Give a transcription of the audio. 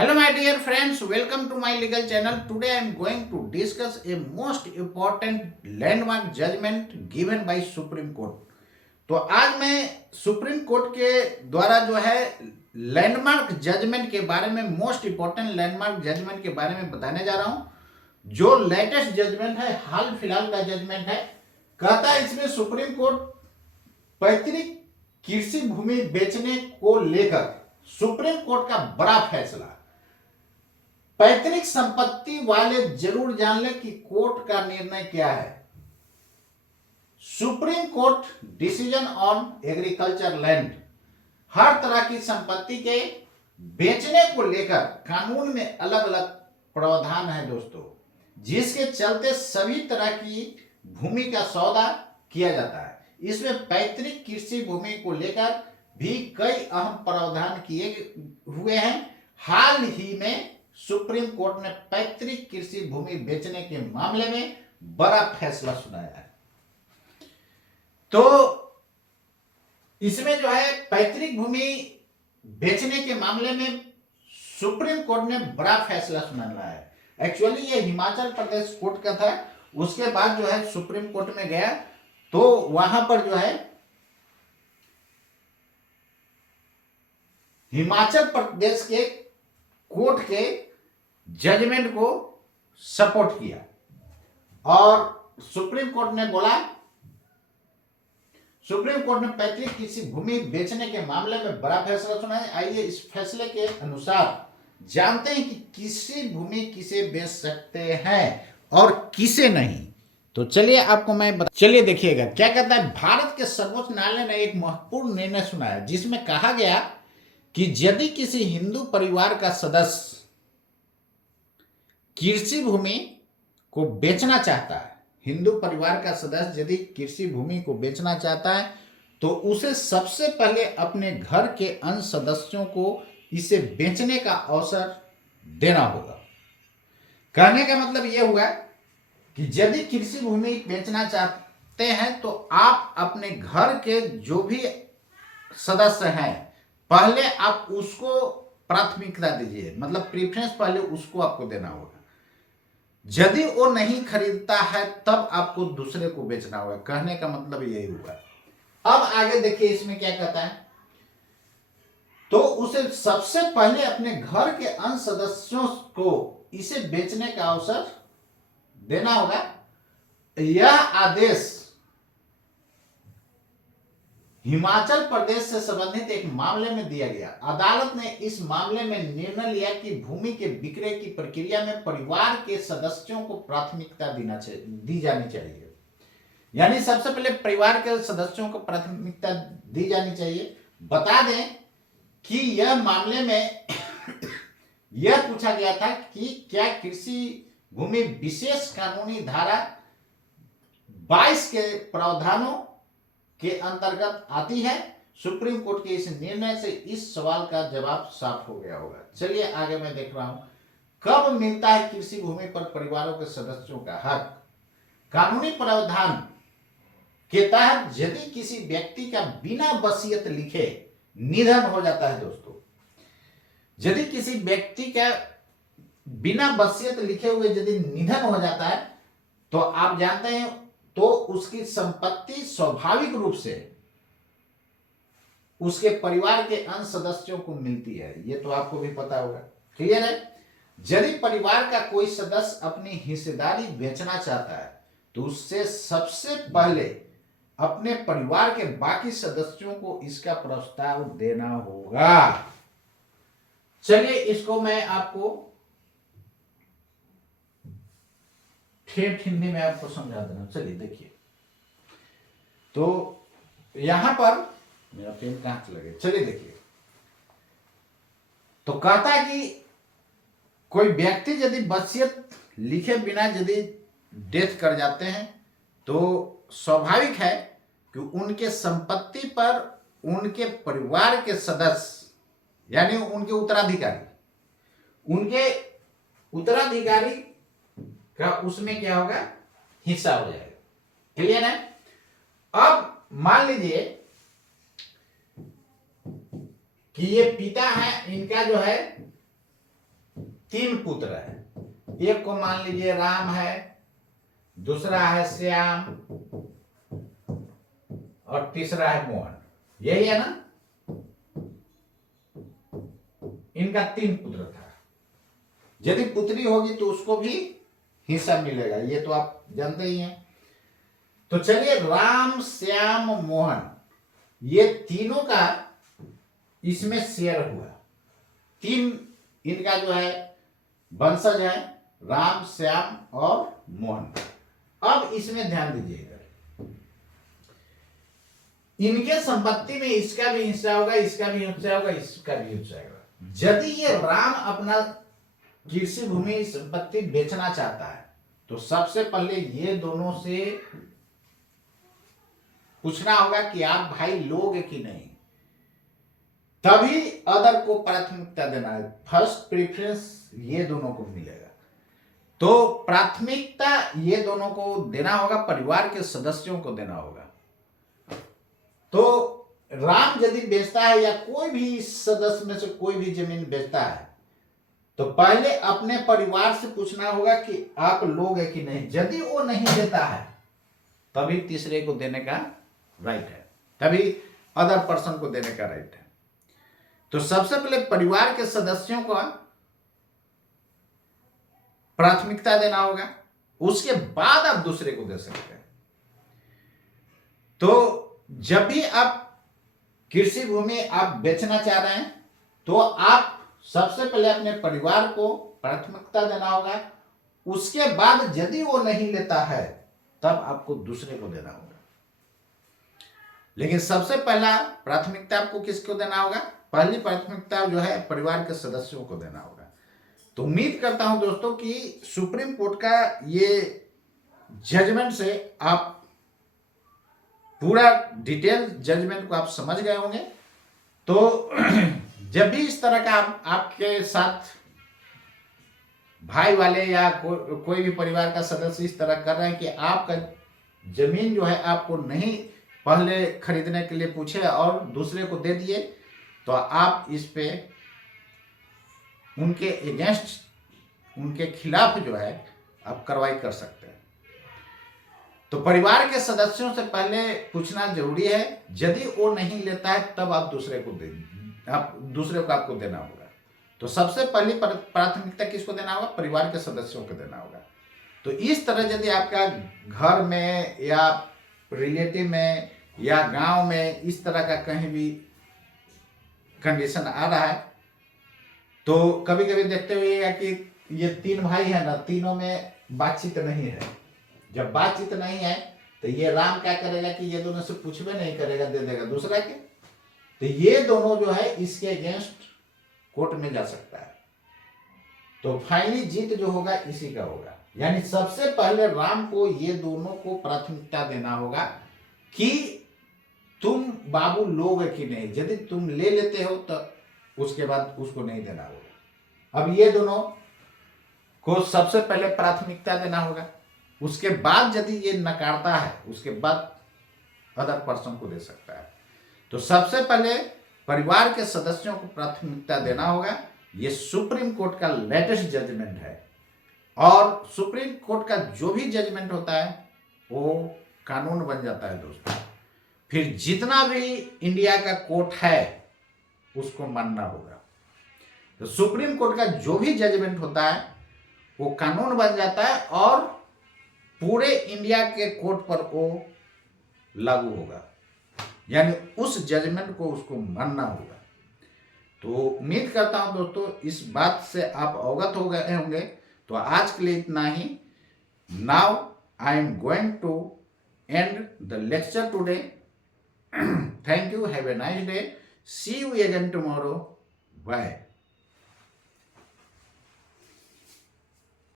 Hello, my dear friends. Welcome to my legal channel. Today, I am going to discuss a most important landmark judgment given by Supreme Court. तो आज मैं supreme court के द्वारा जो है landmark judgement के बारे में, मोस्ट इंपॉर्टेंट लैंडमार्क जजमेंट के बारे में बताने जा रहा हूं। जो लेटेस्ट जजमेंट है, हाल फिलहाल का जजमेंट है। कहता है इसमें सुप्रीम कोर्ट पैतृक कृषि भूमि बेचने को लेकर सुप्रीम कोर्ट का बड़ा फैसला। पैतृक संपत्ति वाले जरूर जान ले कि कोर्ट का निर्णय क्या है। Supreme court decision on agriculture land. हर तरह की संपत्ति के बेचने को लेकर कानून में अलग अलग प्रावधान है दोस्तों, जिसके चलते सभी तरह की भूमि का सौदा किया जाता है। इसमें पैतृक कृषि भूमि को लेकर भी कई अहम प्रावधान किए हुए हैं। हाल ही में सुप्रीम कोर्ट ने पैतृक कृषि भूमि बेचने के मामले में बड़ा फैसला सुनाया है। तो इसमें जो है पैतृक भूमि बेचने के मामले में सुप्रीम कोर्ट ने बड़ा फैसला सुनाया है। एक्चुअली ये हिमाचल प्रदेश कोर्ट का था, उसके बाद जो है सुप्रीम कोर्ट में गया, तो वहां पर जो है हिमाचल प्रदेश के कोर्ट के जजमेंट को सपोर्ट किया और सुप्रीम कोर्ट ने बोला, सुप्रीम कोर्ट ने पैतृक कृषि भूमि बेचने के मामले में बड़ा फैसला सुनाया। आइए इस फैसले के अनुसार जानते हैं कि कृषि भूमि किसे बेच सकते हैं और किसे नहीं। तो चलिए आपको मैं चलिए देखिएगा क्या कहता है। भारत के सर्वोच्च न्यायालय ने एक महत्वपूर्ण निर्णय सुनाया, जिसमें कहा गया कि यदि किसी हिंदू परिवार का सदस्य कृषि भूमि को बेचना चाहता है, हिंदू परिवार का सदस्य यदि कृषि भूमि को बेचना चाहता है, तो उसे सबसे पहले अपने घर के अन्य सदस्यों को इसे बेचने का अवसर देना होगा। कहने का मतलब यह हुआ कि यदि कृषि भूमि बेचना चाहते हैं तो आप अपने घर के जो भी सदस्य हैं, पहले आप उसको प्राथमिकता दीजिए, मतलब प्रीफरेंस पहले उसको आपको देना होगा। यदि वो नहीं खरीदता है तब आपको दूसरे को बेचना होगा। कहने का मतलब यही हुआ। अब आगे देखिए इसमें क्या कहता है। तो उसे सबसे पहले अपने घर के अन्य सदस्यों को इसे बेचने का अवसर देना होगा। यह आदेश हिमाचल प्रदेश से संबंधित एक मामले में दिया गया। अदालत ने इस मामले में निर्णय लिया कि भूमि के विक्रय की प्रक्रिया में परिवार के सदस्यों को प्राथमिकता दी जानी चाहिए। यानी सबसे पहले परिवार के सदस्यों को प्राथमिकता दी जानी चाहिए। बता दें कि यह मामले में यह पूछा गया था कि क्या कृषि भूमि विशेष कानूनी धारा 22 के प्रावधानों के अंतर्गत आती है। सुप्रीम कोर्ट के इस निर्णय से इस सवाल का जवाब साफ हो गया होगा। चलिए आगे मैं देख रहा हूं, कब मिलता है कृषि भूमि पर परिवारों के सदस्यों का हक। कानूनी प्रावधान के तहत यदि किसी व्यक्ति का बिना वसीयत लिखे निधन हो जाता है दोस्तों, यदि किसी व्यक्ति का बिना वसीयत लिखे हुए यदि निधन हो जाता है, तो आप जानते हैं तो उसकी संपत्ति स्वाभाविक रूप से उसके परिवार के अन्य सदस्यों को मिलती है। ये तो आपको भी पता होगा। क्लियर है। यदि परिवार का कोई सदस्य अपनी हिस्सेदारी बेचना चाहता है तो उससे सबसे पहले अपने परिवार के बाकी सदस्यों को इसका प्रस्ताव देना होगा। चलिए इसको मैं आपको ठेठ हिंदी में आपको समझा देना। चलिए देखिए, तो यहां पर मेरा पेन कहां चला गया। चलिए देखिए, तो कहता है कि कोई व्यक्ति यदि वसीयत लिखे बिना यदि डेथ कर जाते हैं तो स्वाभाविक है कि उनके संपत्ति पर उनके परिवार के सदस्य यानी उनके उत्तराधिकारी का उसमें क्या होगा, हिस्सा हो जाएगा। क्लियर है। अब मान लीजिए कि ये पिता है, इनका जो है तीन पुत्र है, एक को मान लीजिए राम है, दूसरा है श्याम और तीसरा है मोहन, यही है ना। इनका तीन पुत्र था। यदि पुत्री होगी तो उसको भी हिस्सा मिलेगा, ये तो आप जानते ही हैं। तो चलिए, राम श्याम मोहन ये तीनों का इसमें शेयर हुआ। तीन इनका जो है वंशज है, राम श्याम और मोहन। अब इसमें ध्यान दीजिएगा, इनके संपत्ति में इसका भी हिस्सा होगा, इसका भी हिस्सा होगा, इसका भी हिस्सा होगा। यदि ये राम अपना कृषि भूमि संपत्ति बेचना चाहता है तो सबसे पहले ये दोनों से पूछना होगा कि आप भाई लोगे कि नहीं, तभी अदर को प्राथमिकता देना है। फर्स्ट प्रेफरेंस ये दोनों को मिलेगा। तो प्राथमिकता ये दोनों को देना होगा, परिवार के सदस्यों को देना होगा। तो राम यदि बेचता है या कोई भी सदस्य में से कोई भी जमीन बेचता है तो पहले अपने परिवार से पूछना होगा कि आप लोगे कि नहीं। यदि वो नहीं देता है तभी तीसरे को देने का राइट है, तभी अदर पर्सन को देने का राइट है। तो सबसे पहले परिवार के सदस्यों को प्राथमिकता देना होगा, उसके बाद आप दूसरे को दे सकते हैं। तो जब भी आप कृषि भूमि आप बेचना चाह रहे हैं तो आप सबसे पहले अपने परिवार को प्राथमिकता देना होगा, उसके बाद यदि वो नहीं लेता है तब आपको दूसरे को देना होगा। लेकिन सबसे पहला प्राथमिकता आपको किसको देना होगा? पहली प्राथमिकता जो है परिवार के सदस्यों को देना होगा। तो उम्मीद करता हूं दोस्तों कि सुप्रीम कोर्ट का ये जजमेंट से आप पूरा डिटेल जजमेंट को आप समझ गए होंगे। तो जब भी इस तरह का आपके साथ भाई वाले या कोई भी परिवार का सदस्य इस तरह कर रहे हैं कि आपका जमीन जो है आपको नहीं पहले खरीदने के लिए पूछे और दूसरे को दे दिए, तो आप इस पे उनके अगेंस्ट, उनके खिलाफ जो है आप कार्रवाई कर सकते हैं। तो परिवार के सदस्यों से पहले पूछना जरूरी है। यदि वो नहीं लेता है तब आप दूसरे को आपको देना होगा। तो सबसे पहली प्राथमिकता किसको देना होगा? परिवार के सदस्यों को देना होगा। तो इस तरह यदि आपका घर में या रिलेटिव में या गांव में इस तरह का कहीं भी कंडीशन आ रहा है तो कभी कभी देखते हुए कि ये तीन भाई है ना, तीनों में बातचीत नहीं है। जब बातचीत नहीं है तो ये राम क्या करेगा कि ये दोनों से पूछबे नहीं करेगा, दे देगा दूसरा के। तो ये दोनों जो है इसके अगेंस्ट कोर्ट में जा सकता है। तो फाइनली जीत जो होगा इसी का होगा। यानी सबसे पहले राम को ये दोनों को प्राथमिकता देना होगा कि तुम बाबू लोगे कि नहीं। यदि तुम ले लेते हो तो उसके बाद उसको नहीं देना होगा। अब ये दोनों को सबसे पहले प्राथमिकता देना होगा, उसके बाद यदि ये नकारता है उसके बाद अदर पर्सन को दे सकता है। तो सबसे पहले परिवार के सदस्यों को प्राथमिकता देना होगा। ये सुप्रीम कोर्ट का लेटेस्ट जजमेंट है और सुप्रीम कोर्ट का जो भी जजमेंट होता है वो कानून बन जाता है दोस्तों। फिर जितना भी इंडिया का कोर्ट है उसको मानना होगा। तो सुप्रीम कोर्ट का जो भी जजमेंट होता है वो कानून बन जाता है और पूरे इंडिया के कोर्ट पर वो लागू होगा। यानी उस जजमेंट को उसको मानना होगा। तो उम्मीद करता हूं दोस्तों इस बात से आप अवगत हो गए होंगे। तो आज के लिए इतना ही। Now I am going to end the lecture today. Thank you, have a nice day, see you again tomorrow, bye.